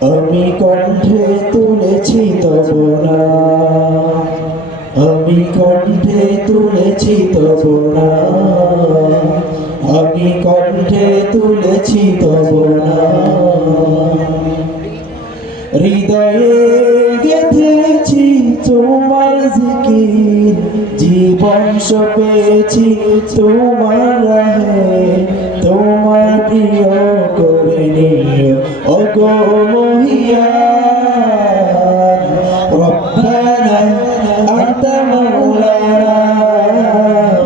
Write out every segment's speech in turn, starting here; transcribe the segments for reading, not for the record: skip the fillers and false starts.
আমি কণ্ঠে তুলেছি তব নাম, আমি কণ্ঠে তুলেছি তব নাম, আমি কণ্ঠে তুলেছি তব নাম। হৃদয়ে গেঁথেছি তোমার জিকির, জীবন সপেছি তোমার রাহে, তোমার প্রিয় করে নিও ওগো মহিয়ান। রব্বানা আনতা মাওলানা,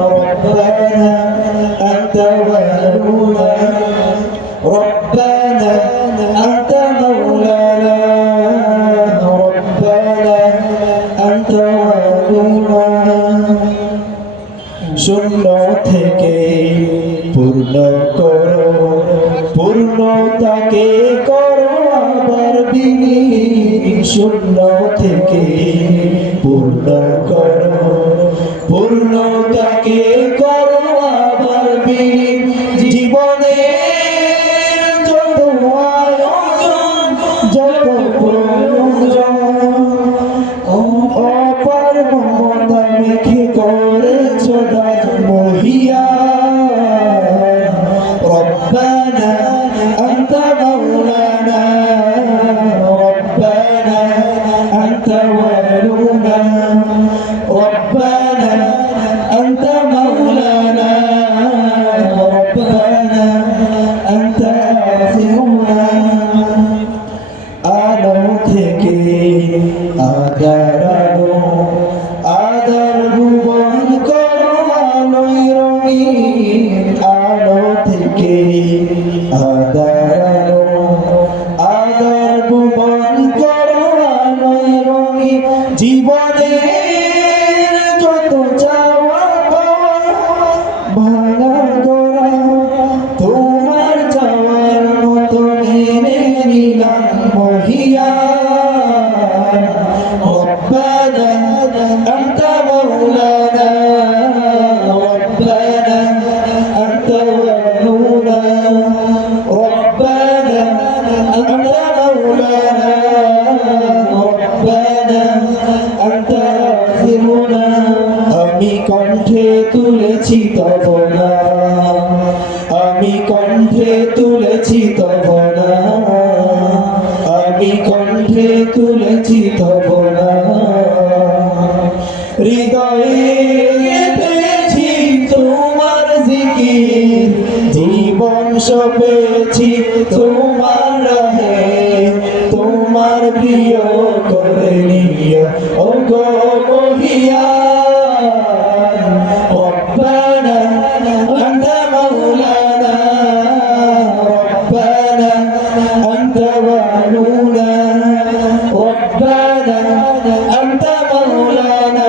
রব্বানা আনতা ওয়ালিউনা, রব্বানা আনতা মাওলানা, রব্বানা আনতা ওয়ালিউনা। শূন্য থেকে পূর্ণ করো, পূর্ণতাকে করো আবার বিলীন। শূন্য থেকে পূর্ণ করো, পূর্ণতাকে করো আবার বিলীন। জীবনে যত আয়োজন, যত প্রয়োজন, অপার মমতা মেখে করেছ দান মহিয়ান। রব্বানা আনতা মাওলানা, রব্বানা আনতা ওয়ালিউনা, রব্বানা আনতা মাওলানা, রব্বানা আনতা আখিরুনা। আলো থেকে আধার আলো, আধার ভুবন করো আলোয় রঙিন। আলো থেকে আধার আলো, আধার ভুবন করো আলোয় রঙিন। জীবনের যত চাওয়া পাওয়া ভাঙা গড়া, তোমার চাওয়ার মতো মেনে নিলাম মহিয়ান। রব্বানা আনতা মাওলানা, রব্বানা আনতা ওয়ালিউনা, রব্বানা আনতা মাওলানা, রব্বানা আনতা আখিরুনা। আমি কণ্ঠে তুলেছি তব নাম, আমি কণ্ঠে তুলেছি তব নাম, আমি কণ্ঠে তুলেছি তব নাম। হৃদয়ে গেঁথেছি তোমার জিকির, জীবন সপেছি তোমার রাহে, তোমার প্রিয় করে নিও ওগো মহিয়ান। রব্বানা আনতা মাওলানা, রব্বানা আনতা ওয়ালিউনা, রব্বানা আনতা মাওলানা,